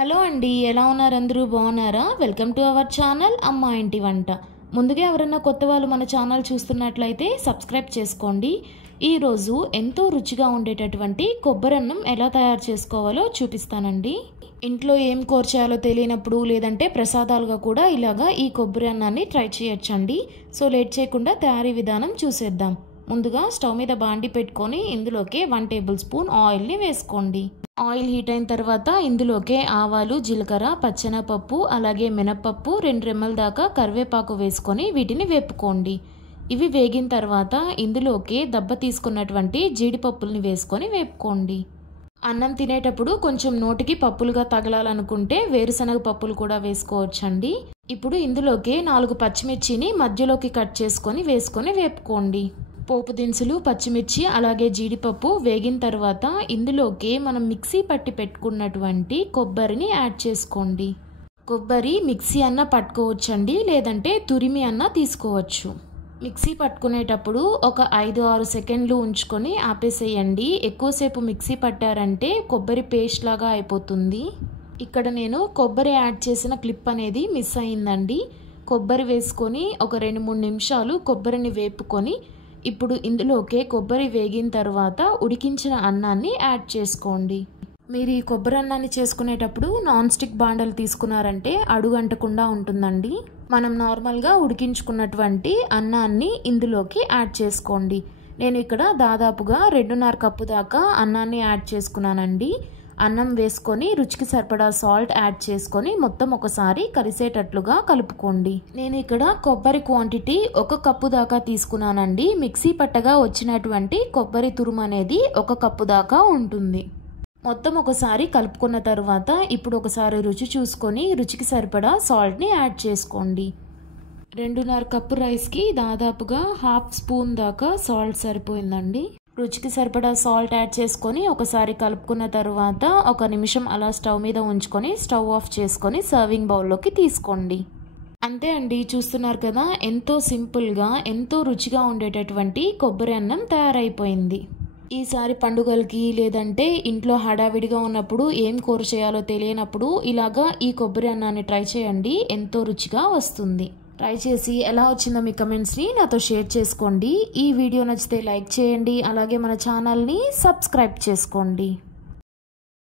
Hello అండి, ఎలా ఉన్నారు? అందరూ బాగున్నారా? వెల్కమ్ టు అవర్ ఛానల్ అమ్మ ఇంటి వంట. ముందుగా ఎవరైనా కొత్త వాళ్ళు మన ఛానల్ చూస్తున్నట్లయితే సబ్స్క్రైబ్ చేసుకోండి. ఈరోజు ఎంతో రుచిగా ఉండేటటువంటి కొబ్బరన్నం ఎలా తయారు చేసుకోవాలో చూపిస్తానండి. ఇంట్లో ఏం కూర చేయాలో తెలియనప్పుడు లేదంటే ప్రసాదాలుగా కూడా ఇలాగా ఈ కొబ్బరి అన్నాన్ని ట్రై చేయొచ్చండి. సో లేట్ చేయకుండా తయారీ విధానం చూసేద్దాం. ముందుగా స్టవ్ మీద బాండి పెట్టుకొని ఇందులోకి 1 టేబుల్ స్పూన్ ఆయిల్ని వేసుకోండి. ఆయిల్ హీట్ అయిన తర్వాత ఇందులోకే ఆవాలు, జీలకర్ర, పచ్చెనపప్పు, అలాగే మినపప్పు, 2 రెమ్మల దాకా కరివేపాకు వేసుకొని వీటిని వేపుకోండి. ఇవి వేగిన తర్వాత ఇందులోకి దెబ్బ తీసుకున్నటువంటి జీడిపప్పుల్ని వేసుకొని వేపుకోండి. అన్నం తినేటప్పుడు కొంచెం నోటికి పప్పులుగా తగలాలనుకుంటే వేరుశనగ పప్పులు కూడా వేసుకోవచ్చండి. ఇప్పుడు ఇందులోకి 4 పచ్చిమిర్చిని మధ్యలోకి కట్ చేసుకొని వేసుకొని వేపుకోండి. పోపు దినుసులు, పచ్చిమిర్చి, అలాగే జీడిపప్పు వేగిన తర్వాత ఇందులోకి మనం మిక్సీ పట్టి పెట్టుకున్నటువంటి కొబ్బరిని యాడ్ చేసుకోండి. కొబ్బరి మిక్సీ అన్న పట్టుకోవచ్చండి, లేదంటే తురిమి అన్న తీసుకోవచ్చు. మిక్సీ పట్టుకునేటప్పుడు ఒక 5-6 సెకండ్లు ఉంచుకొని ఆపేసేయండి. ఎక్కువసేపు మిక్సీ పట్టారంటే కొబ్బరి పేస్ట్ లాగా అయిపోతుంది. ఇక్కడ నేను కొబ్బరి యాడ్ చేసిన క్లిప్ అనేది మిస్ అయిందండి. కొబ్బరి వేసుకొని ఒక 2-3 నిమిషాలు కొబ్బరిని వేపుకొని ఇప్పుడు ఇందులోకి కొబ్బరి వేగిన తర్వాత ఉడికించిన అన్నాన్ని యాడ్ చేసుకోండి. మీరు ఈ కొబ్బరి అన్నాన్ని చేసుకునేటప్పుడు నాన్ స్టిక్ బాండలు తీసుకున్నారంటే అడుగంటకుండా ఉంటుందండి. మనం నార్మల్గా ఉడికించుకున్నటువంటి అన్నాన్ని ఇందులోకి యాడ్ చేసుకోండి. నేను ఇక్కడ దాదాపుగా 2.5 కప్పు దాకా అన్నాన్ని యాడ్ చేసుకున్నానండి. అన్నం వేసుకొని రుచికి సరిపడా సాల్ట్ యాడ్ చేసుకొని మొత్తం ఒకసారి కలిసేటట్లుగా కలుపుకోండి. నేను ఇక్కడ కొబ్బరి క్వాంటిటీ 1 కప్పు దాకా తీసుకున్నానండి. మిక్సీ పట్టగా వచ్చినటువంటి కొబ్బరి తురుము అనేది 1 కప్పు దాకా ఉంటుంది. మొత్తం ఒకసారి కలుపుకున్న తర్వాత ఇప్పుడు ఒకసారి రుచి చూసుకొని రుచికి సరిపడా సాల్ట్ని యాడ్ చేసుకోండి. 2.5 కప్పు రైస్కి దాదాపుగా 1/2 స్పూన్ దాకా సాల్ట్ సరిపోయిందండి. రుచికి సరిపడా సాల్ట్ యాడ్ చేసుకొని ఒకసారి కలుపుకున్న తర్వాత 1 నిమిషం అలా స్టవ్ మీద ఉంచుకొని స్టవ్ ఆఫ్ చేసుకొని సర్వింగ్ బౌల్లోకి తీసుకోండి. అంతే అండి, చూస్తున్నారు కదా, ఎంతో సింపుల్గా ఎంతో రుచిగా ఉండేటటువంటి కొబ్బరి అన్నం తయారైపోయింది. ఈసారి పండుగలకి లేదంటే ఇంట్లో హడావిడిగా ఉన్నప్పుడు ఏం కూర చేయాలో తెలియనప్పుడు ఇలాగా ఈ కొబ్బరి అన్నాన్ని ట్రై చేయండి. ఎంతో రుచిగా వస్తుంది. ట్రై చేసి ఎలా వచ్చిందో మీ కమెంట్స్ని నాతో షేర్ చేసుకోండి. ఈ వీడియో నచ్చితే లైక్ చేయండి, అలాగే మన ఛానల్ని సబ్స్క్రైబ్ చేసుకోండి.